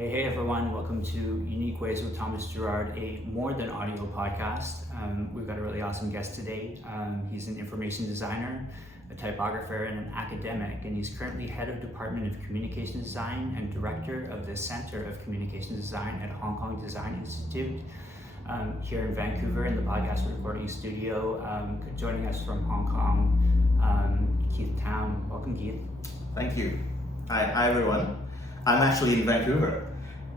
Hey everyone, welcome to UNIQUEWAYS with Thomas Girard, a more than audio podcast. We've got a really awesome guest today. He's an information designer, a typographer, and an academic, and he's currently head of Department of Communication Design and director of the Center of Communication Design at Hong Kong Design Institute here in Vancouver in the podcast recording studio. Joining us from Hong Kong, Keith Town. Welcome, Keith. Thank you. Hi everyone. I'm actually in Vancouver,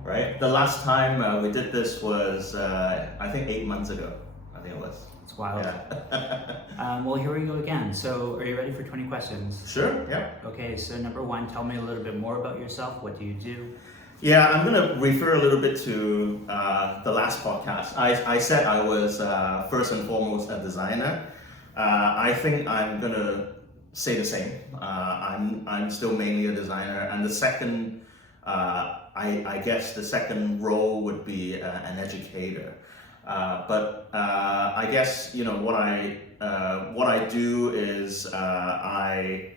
right? The last time we did this was, I think 8 months ago. I think it was. It's wild. Yeah. Well, here we go again. So, are you ready for 20 questions? Sure, yeah. Okay, so number one, tell me a little bit more about yourself. What do you do? Yeah, I'm going to refer a little bit to the last podcast. I said I was first and foremost a designer. I think I'm going to say the same. I'm still mainly a designer, and the second, I guess the second role would be an educator. But I guess what I do is I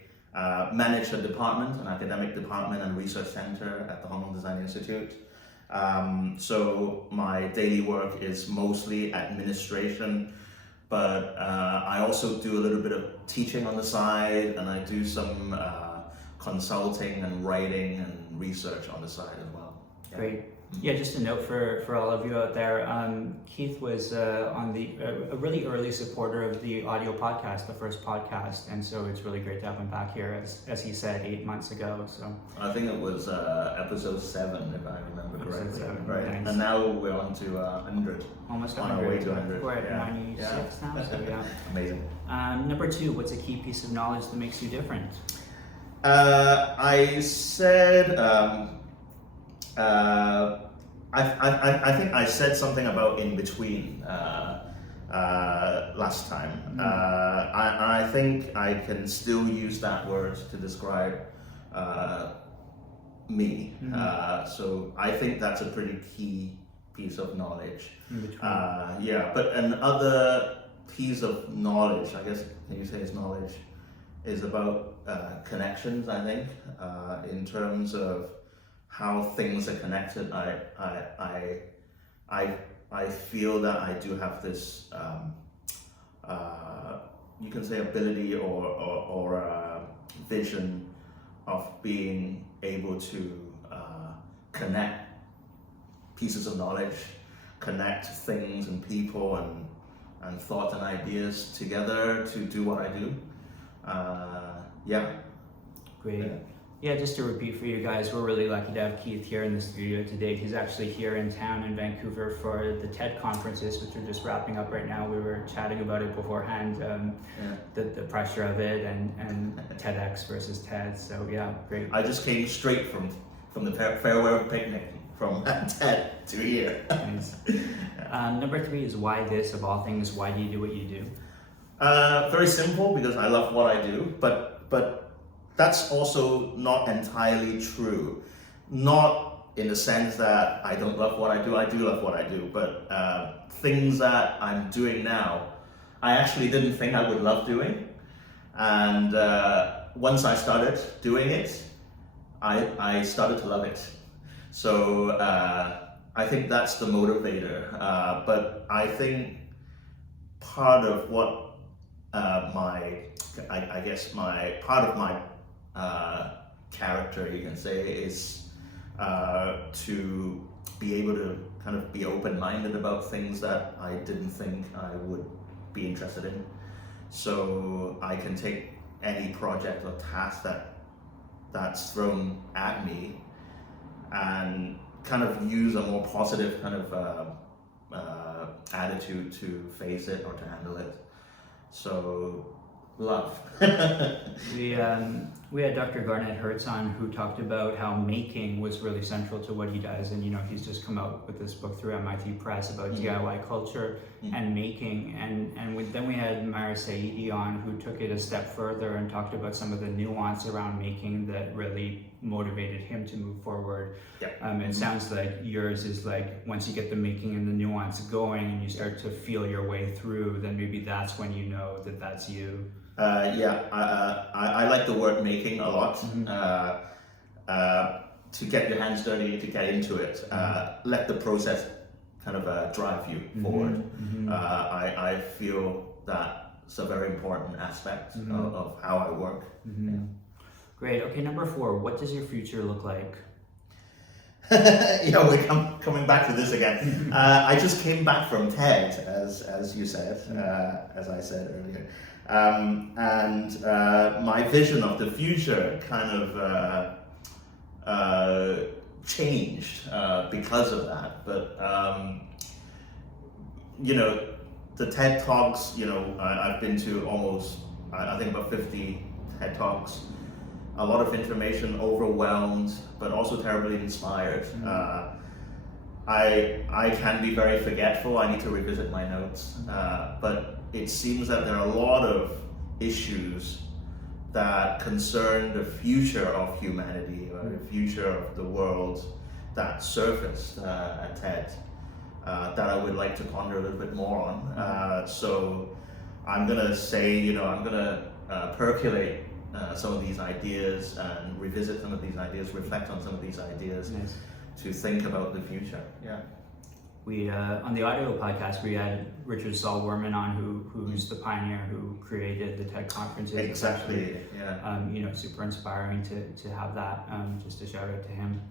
manage a department, an academic department and research center at the Hong Kong Design Institute. So my daily work is mostly administration, but I also do a little bit of teaching on the side, and I do some consulting and writing and research on the side as well. Yeah. Great. Yeah, just a note for all of you out there. Keith was on a really early supporter of the audio podcast, the first podcast, and so it's really great to have him back here, as he said 8 months ago. So I think it was episode 7, if I remember correctly. 7, right? nice. And now we're on to 100. almost On our 100. way to 100. We're at Yeah. 96 now, so yeah. Amazing. Number two, what's a key piece of knowledge that makes you different? I said, I think I said something about in between last time. I think I can still use that word to describe me. So I think that's a pretty key piece of knowledge. In between. Yeah, but another piece of knowledge, I guess, can you say it's knowledge, is about connections, I think, in terms of how things are connected. I feel that I do have this, you can say, ability or vision of being able to connect pieces of knowledge, connect things and people and thoughts and ideas together to do what I do. Yeah. Great. Yeah. Yeah, just to repeat for you guys, we're really lucky to have Keith here in the studio today. He's actually here in town in Vancouver for the TED conferences, which are just wrapping up right now. We were chatting about it beforehand, the pressure of it and TEDx versus TED. So yeah, great. I just came straight from the farewell picnic from TED to here. Nice. Number three is why this, of all things, why do you do what you do? Very simple, because I love what I do, but that's also not entirely true. Not in the sense that I don't love what I do love what I do, but things that I'm doing now, I actually didn't think I would love doing. And once I started doing it, I started to love it. So I think that's the motivator. But I think part of what part of my character, you can say, is to be able to kind of be open-minded about things that I didn't think I would be interested in. So I can take any project or task that's thrown at me and kind of use a more positive kind of attitude to face it or to handle it. So love. We had Dr. Garnett Hertz on, who talked about how making was really central to what he does, and he's just come out with this book through MIT Press about DIY culture and making, and then we had Myra Saidi on, who took it a step further and talked about some of the nuance around making that really motivated him to move forward. It sounds like yours is like, once you get the making and the nuance going and you start to feel your way through, then maybe that's when you know that that's you. I like the word making a lot. to get your hands dirty, to get into it. Let the process kind of drive you forward. I feel that's a very important aspect of how I work. Yeah. Great. Okay, number 4. What does your future look like? Yeah, we're coming back to this again. I just came back from TED, as you said, as I said earlier, and my vision of the future kind of changed because of that. But you know, the TED Talks. You know, I've been to almost, I think, about 50 TED Talks. A lot of information, overwhelmed, but also terribly inspired. I can be very forgetful. I need to revisit my notes. But it seems that there are a lot of issues that concern the future of humanity or the future of the world that surfaced at TED that I would like to ponder a little bit more on. So I'm gonna say, you know, I'm gonna percolate some of these ideas and revisit some of these ideas, reflect on some of these ideas to think about the future. Yeah. We on the audio podcast we had Richard Saul Werman on, who's the pioneer who created the TED conferences. Exactly. Yeah. You know, super inspiring to have that. Just a shout out to him.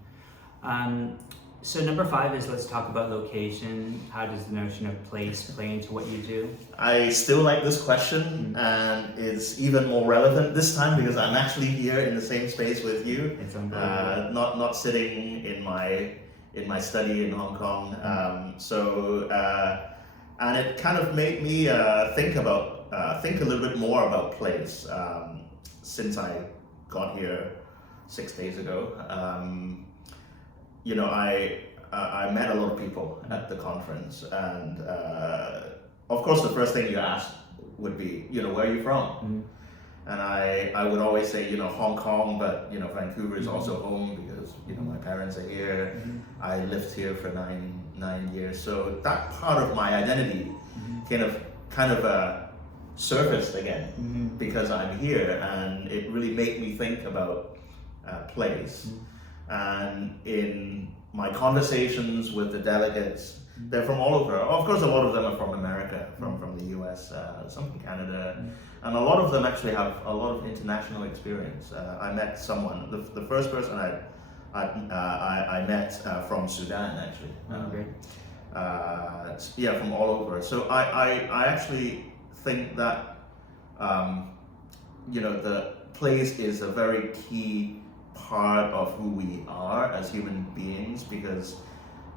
So number 5 is, let's talk about location. How does the notion of place play into what you do? I still like this question, and it's even more relevant this time because I'm actually here in the same space with you. It's unbelievable. Not sitting in my study in Hong Kong. And it kind of made me think a little bit more about place since I got here 6 days ago. You know, I met a lot of people at the conference, and of course the first thing you ask would be, you know, where are you from? And I would always say, you know, Hong Kong, but you know, Vancouver is also home because, you know, my parents are here. I lived here for nine years, so that part of my identity kind of surfaced again because I'm here, and it really made me think about place. And in my conversations with the delegates, they're from all over. Of course, a lot of them are from America, from the US, some from Canada, and a lot of them actually have a lot of international experience. I met someone, the first person I met from Sudan, actually. Great. Yeah, from all over. So I actually think that you know, the place is a very key part of who we are as human beings, because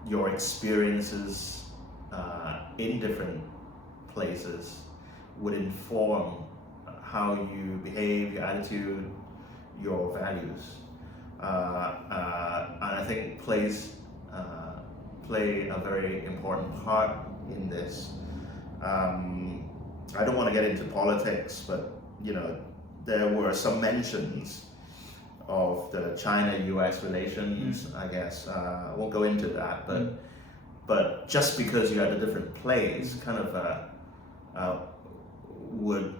your experiences in different places would inform how you behave, your attitude, your values. And I think plays play a very important part in this. I don't want to get into politics, but you know, there were some mentions of the China-US relations, I guess. I won't go into that, but just because you're at a different place kind of would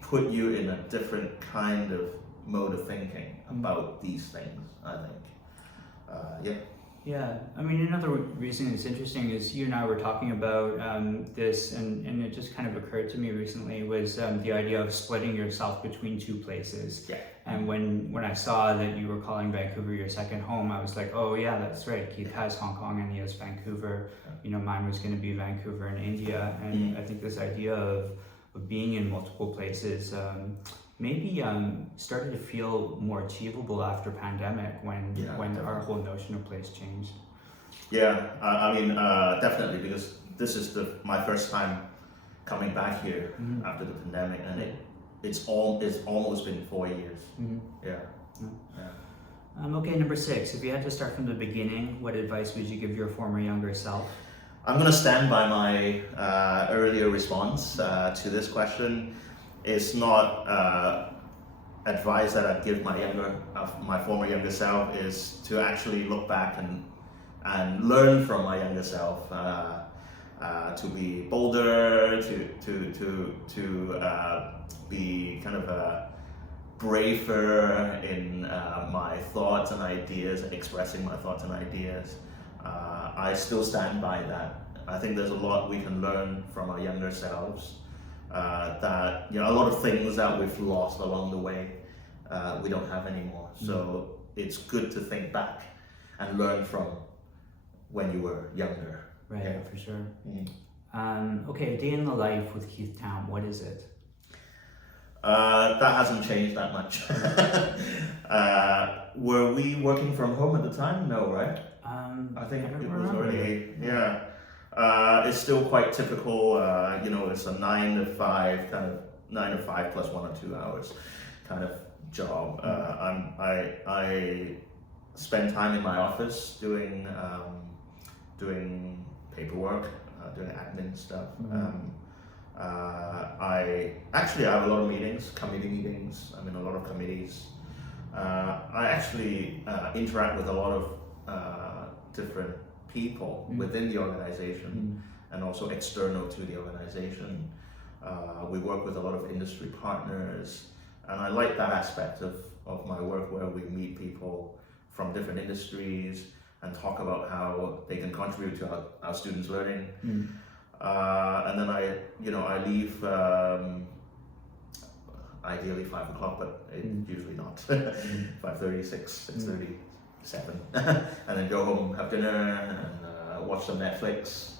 put you in a different kind of mode of thinking about these things, I think. Yeah, I mean, another reason it's interesting is you and I were talking about this, and it just kind of occurred to me recently, was the idea of splitting yourself between 2 places. Yeah. And when I saw that you were calling Vancouver your second home, I was like, oh yeah, that's right. Keith has Hong Kong and he has Vancouver. You know, mine was going to be Vancouver and India. And I think this idea of being in multiple places maybe started to feel more achievable after pandemic when our whole notion of place changed. Yeah, I mean, definitely, because this is my first time coming back here after the pandemic, and it's almost been 4 years. Okay, number 6. If you had to start from the beginning, what advice would you give your former younger self? I'm going to stand by my earlier response to this question. It's not advice that I'd give my former younger self. Is to actually look back and learn from my younger self, to be bolder, to be kind of braver in my thoughts and ideas, expressing my thoughts and ideas. I still stand by that. I think there's a lot we can learn from our younger selves. That a lot of things that we've lost along the way, we don't have anymore. So it's good to think back and learn from when you were younger. Right, Yeah. for sure. Okay, a day in the life with Keith Town, what is it? That hasn't changed that much. Were we working from home at the time? No, right? I think don't it was remember. already, yeah. It's still quite typical, it's a 9 to 5, kind of 9 to 5 plus 1 or 2 hours kind of job. I spend time in my office doing paperwork, doing admin stuff. I have a lot of meetings, committee meetings. I'm in a lot of committees. I actually interact with a lot of different people within the organization and also external to the organization. We work with a lot of industry partners, and I like that aspect of my work where we meet people from different industries and talk about how they can contribute to our students' learning. And then I leave ideally 5 o'clock, but usually not. 5:30, 6, 6:30, 7, and then go home, have dinner, and watch some Netflix.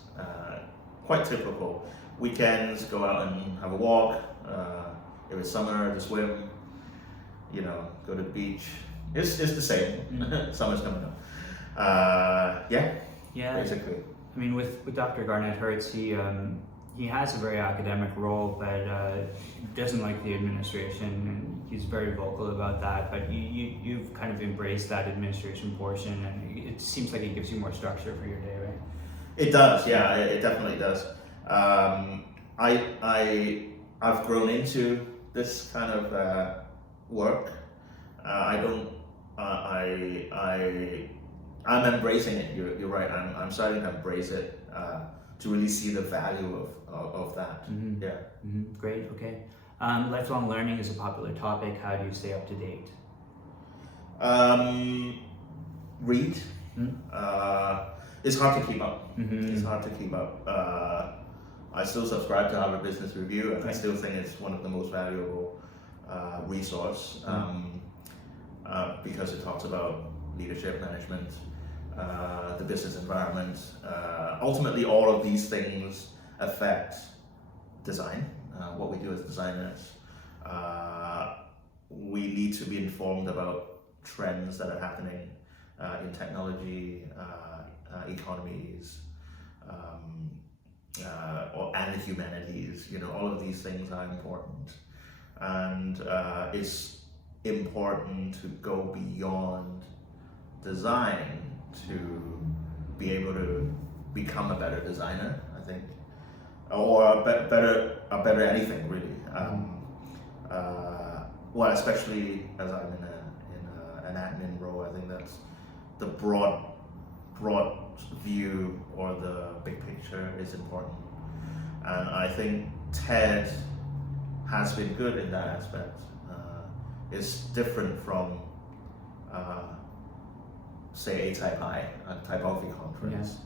Quite typical. Weekends, go out and have a walk. If it's summer, to swim. Go to the beach. It's the same. Summer's coming up. Yeah. Basically. I mean, with Dr. Garnett Hertz, he has a very academic role, but doesn't like the administration, and he's very vocal about that. But you've kind of embraced that administration portion, and it seems like it gives you more structure for your day, right? It does, yeah. It definitely does. I've grown into this kind of work. I'm embracing it. You're right. I'm starting to embrace it to really see the value of that. Yeah. Great. Okay. Lifelong learning is a popular topic. How do you stay up to date? Read. It's hard to keep up. It's hard to keep up. I still subscribe to Harvard Business Review, and I still think it's one of the most valuable resource because it talks about leadership, management, the business environment. Ultimately, all of these things affect design, what we do as designers. We need to be informed about trends that are happening in technology, economies, and the humanities. All of these things are important, and it's important to go beyond design to be able to become a better designer, I think, or a better anything really. Well, especially as I'm in an admin role, I think that's the broad view or the big picture is important, and I think TED has been good in that aspect. It's different from say a typography conference,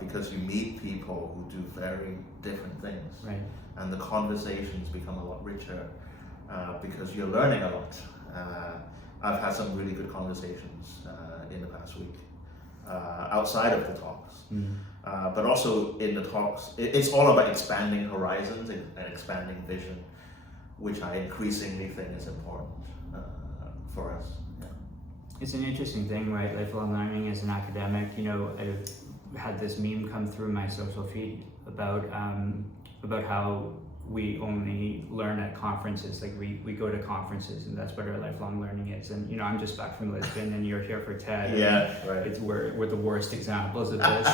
because you meet people who do very different things, Right. and the conversations become a lot richer because you're learning a lot. I've had some really good conversations in the past week outside of the talks, but also in the talks. It's all about expanding horizons and expanding vision, which I increasingly think is important for us. It's an interesting thing, right? Lifelong learning as an academic. I've had this meme come through my social feed about how we only learn at conferences. Like we go to conferences, and that's what our lifelong learning is. And I'm just back from Lisbon, and you're here for TED. Yeah, right. We're the worst examples of this.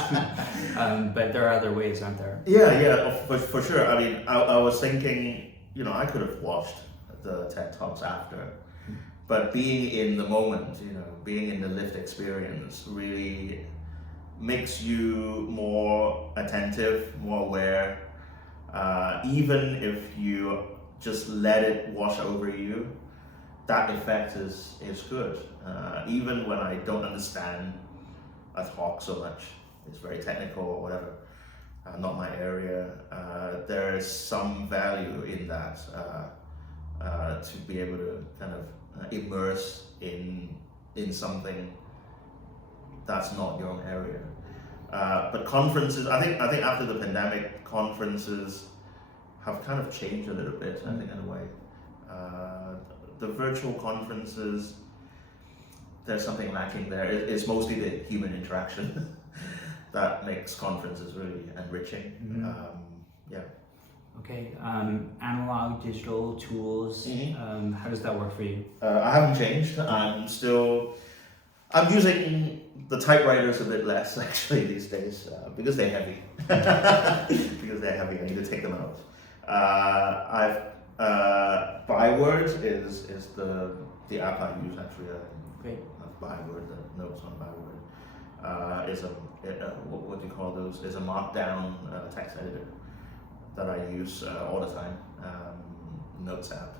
But there are other ways, aren't there? Yeah, for sure. I mean, I was thinking, I could have watched the TED Talks after, but being in the moment, being in the lived experience really makes you more attentive, more aware. Even if you just let it wash over you, that effect is good. Even when I don't understand a talk so much, it's very technical or whatever, not my area, there is some value in that, to be able to kind of immerse in something that's not your own area. But conferences, I think after the pandemic, conferences have kind of changed a little bit, I think, in a way. The virtual conferences, there's something lacking there. It's mostly the human interaction that makes conferences really enriching. Yeah. Okay, analog, digital tools, how does that work for you? I haven't changed. I'm using the typewriters a bit less actually these days, because they're heavy. Because they're heavy, I need to take them out. Byword is the app I use actually. Great. Byword, the notes on Byword, is what do you call those? Is a markdown text editor that I use all the time. Notes app.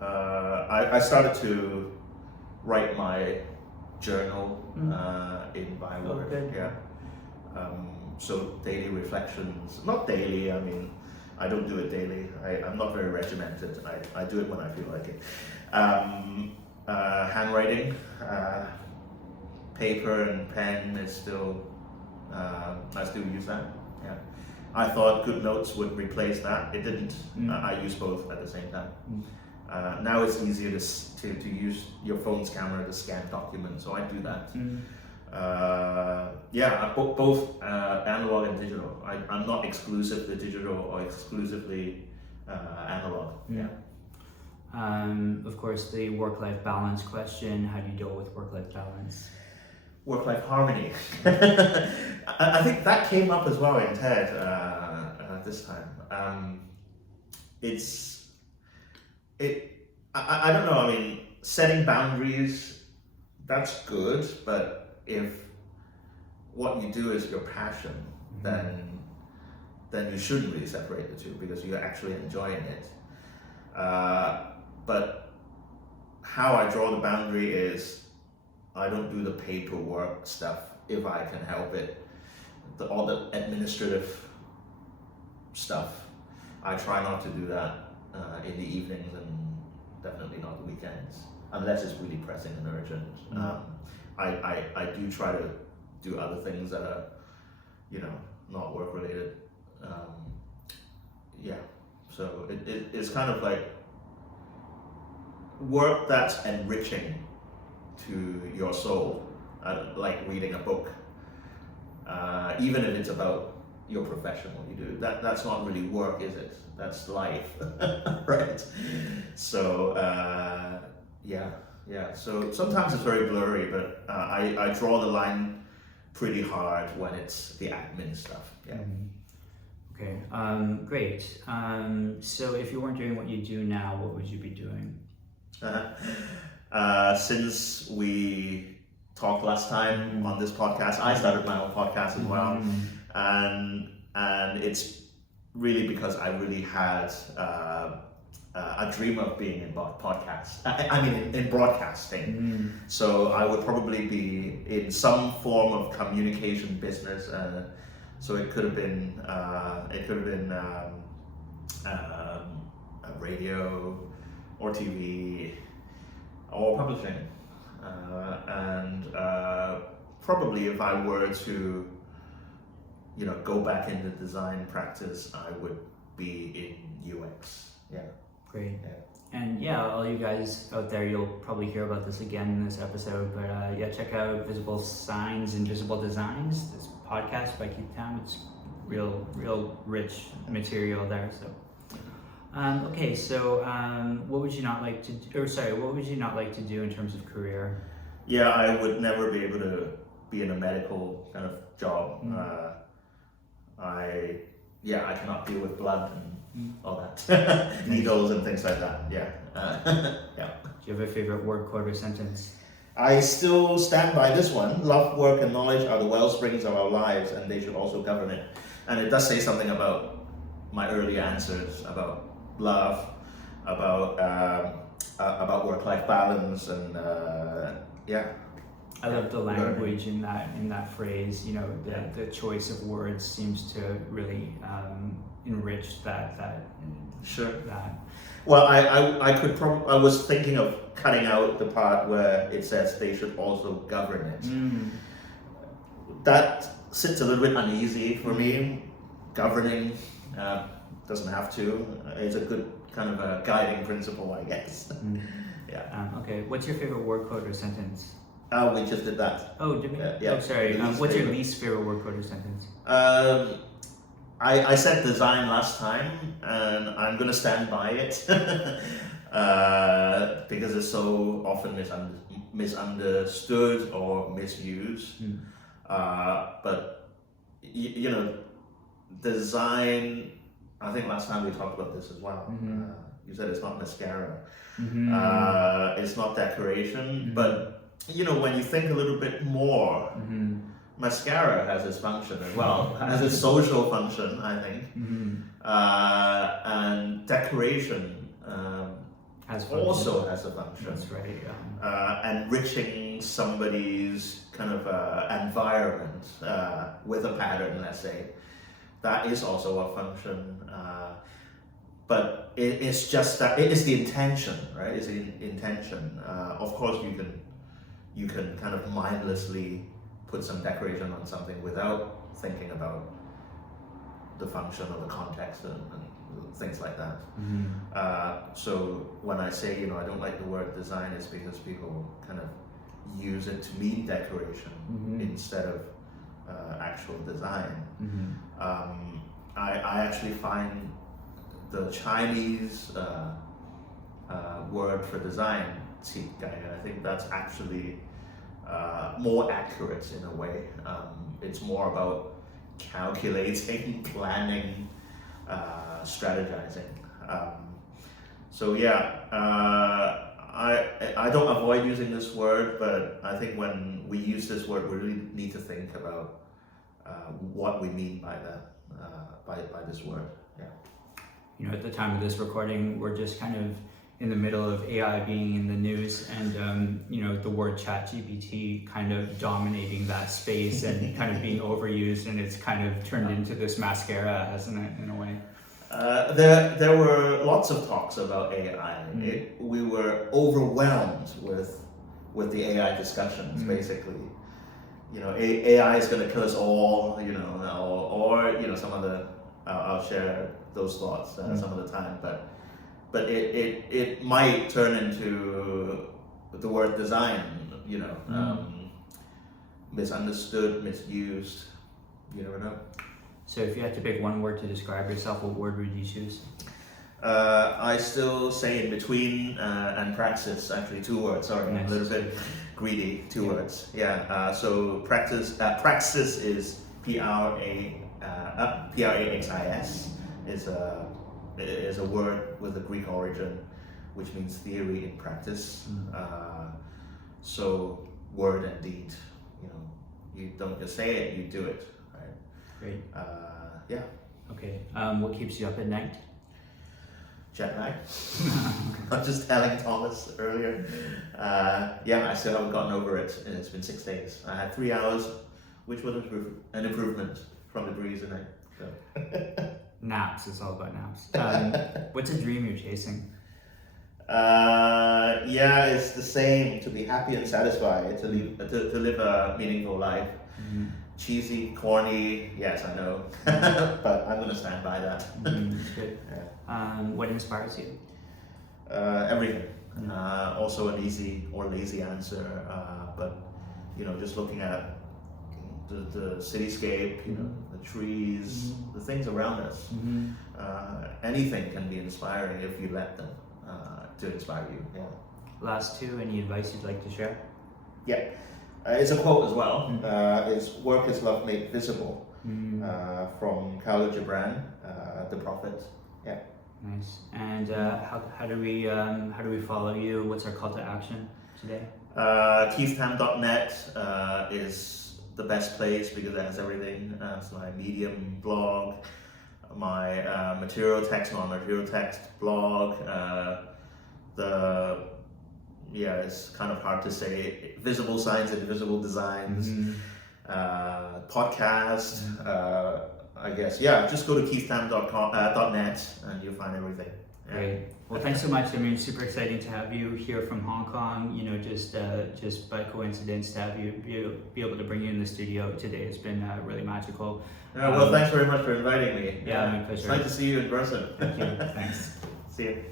I started to write my journal in Byword. good. Yeah. So daily reflections, not daily, I mean, I don't do it daily. I'm not very regimented. I do it when I feel like it. Handwriting, paper and pen is still, I still use that. Yeah. I thought GoodNotes would replace that. It didn't. I use both at the same time. Now it's easier to use your phone's camera to scan documents, so I do that. Both analog and digital. I'm not exclusively digital or exclusively analog. Yeah. Of course, the work-life balance question. How do you deal with work-life balance? Work-life harmony. I think that came up as well in TED this time. I don't know. I mean, setting boundaries, that's good, but if what you do is your passion, then you shouldn't really separate the two because you're actually enjoying it. But how I draw the boundary is I don't do the paperwork stuff if I can help it. All the administrative stuff, I try not to do that in the evenings and definitely not the weekends, unless it's really pressing and urgent. I do try to do other things that are, not work related. So it's kind of like work that's enriching to your soul, like reading a book, even if it's about your profession, what you do. That's not really work, is it? That's life, right? So so sometimes it's very blurry, but I draw the line pretty hard when it's the admin stuff. Yeah. Okay, great. So if you weren't doing what you do now, what would you be doing? Since we talked last time on this podcast, I started my own podcast as well, and it's really because I really had a dream of being in podcasts. I mean, in broadcasting. So I would probably be in some form of communication business. So it could have been radio or TV or publishing, and probably if I were to go back into design practice, I would be in UX. Yeah. Great. Yeah. And all you guys out there, you'll probably hear about this again in this episode, but check out Visible Signs and Visible Designs, this podcast by Keith Tam. It's real rich material there. So okay, so what would you not like to do, what would you not like to do in terms of career? Yeah, I would never be able to be in a medical kind of job. I cannot deal with blood and all that, needles and things like that. Yeah. Do you have a favorite word, quote, or sentence? I still stand by this one. Love, work, and knowledge are the wellsprings of our lives, and they should also govern it. And it does say something about my earlier answers about love, about work-life balance, and yeah. I love the language in that phrase. You know, the choice of words seems to really enrich that. Sure. That. Well, I was thinking of cutting out the part where it says they should also govern it. That sits a little bit uneasy for me. Governing doesn't have to. It's a good kind of a guiding principle, I guess. Yeah. Okay. What's your favorite word code or sentence? We just did that. Oh, did we? Yeah. Oh, sorry. What's your favorite. least favorite word code or sentence? I said design last time, and I'm going to stand by it because it's so often misunderstood or misused. But you know, design. I think last time we talked about this as well. You said it's not mascara. It's not decoration, but you know, when you think a little bit more. Mascara has its function as well, has its social function, I think, and decoration also has a function. That's right. Enriching somebody's kind of environment with a pattern, let's say, that is also a function. But it's just that it is the intention, right? It's the intention. Of course, you can kind of mindlessly put some decoration on something without thinking about the function or the context and things like that. So when I say, you know, I don't like the word design, it's because people kind of use it to mean decoration instead of actual design. I actually find the Chinese word for design, 設計, I think that's actually more accurate in a way. It's more about calculating, planning, strategizing. So yeah, I don't avoid using this word, but I think when we use this word, we really need to think about what we mean by that, by this word. Yeah. You know, at the time of this recording, we're just kind of in the middle of AI being in the news, and you know, the word ChatGPT kind of dominating that space and kind of being overused, and it's kind of turned into this mascara, hasn't it, in a way? There were lots of talks about AI. We were overwhelmed with the AI discussions, basically. You know, AI is going to kill us all, you know, or you know, some of the, I'll share those thoughts some of the time, but it might turn into the word design, you know, misunderstood, misused, you never know. So if you had to pick one word to describe yourself, what word would you choose? I still say in between and praxis, actually 2 words, sorry, Nice. I'm a little bit greedy, 2 words. Yeah, so praxis is Praxis, is a word with a Greek origin, which means theory in practice. So word and deed, you know, you don't just say it, you do it, right? Great. Yeah. Okay. What keeps you up at night? Jet lag. I was just telling Thomas earlier. Yeah, I still haven't gotten over it, and it's been 6 days. I had 3 hours, which was an improvement from the previous night. So. Naps. It's all about naps. What's a dream you're chasing? Yeah, it's the same. To be happy and satisfied, to live a meaningful life. Cheesy, corny, yes, I know, but I'm gonna stand by that. That's good. Yeah. What inspires you? Everything. Also an easy or lazy answer, but you know, just looking at the cityscape, you know, the trees, the things around us. Anything can be inspiring if you let them to inspire you. Yeah. Last 2, any advice you'd like to share? Yeah. It's a quote as well. It's "Work is love made visible," from Khalil Gibran, the Prophet. Yeah. Nice. And how do we follow you? What's our call to action today? KeithTam.net is the best place because it has everything. It's my Medium blog, my material text, non-material text blog, it's kind of hard to say, visible signs and invisible designs, podcast, I guess, just go to keithtam.net and you'll find everything. Great. Well, thanks so much. I mean, super exciting to have you here from Hong Kong. You know, just by coincidence to have you be able to bring you in the studio today has been really magical. Well, thanks very much for inviting me. Yeah, my pleasure. It's nice to see you in person. Thank you. Thanks. See you.